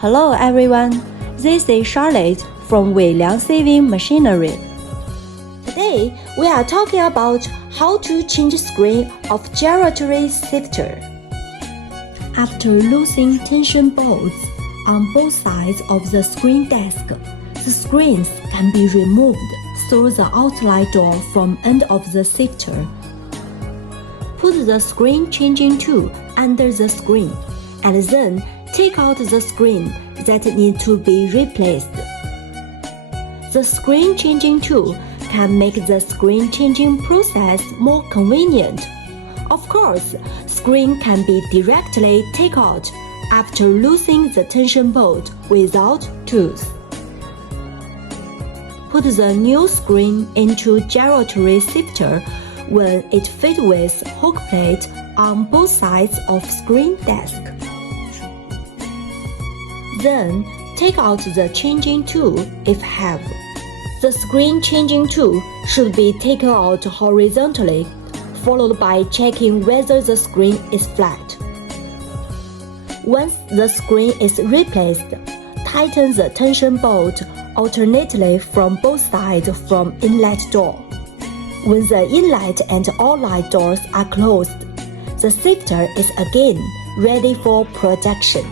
Hello everyone, this is Charlotte from Weiliang Sieving Machinery. Today we are talking about how to change screen of gyratory sifter. After losing tension bolts on both sides of the screen desk, the screens can be removed through the outlet door from end of the sifter. Put the screen changing tool under the screen and then take out the screen that needs to be replaced. The screen changing tool can make the screen changing process more convenient. Of course, screen can be directly taken out after losing the tension bolt without tools. Put the new screen into gyratory sifter when it fits with hook plate on both sides of screen desk. Then take out the changing tool if have. The screen changing tool should be taken out horizontally, followed by checking whether the screen is flat. Once the screen is replaced, tighten the tension bolt alternately from both sides from inlet door. When the inlet and outlet doors are closed, the sifter is again ready for production.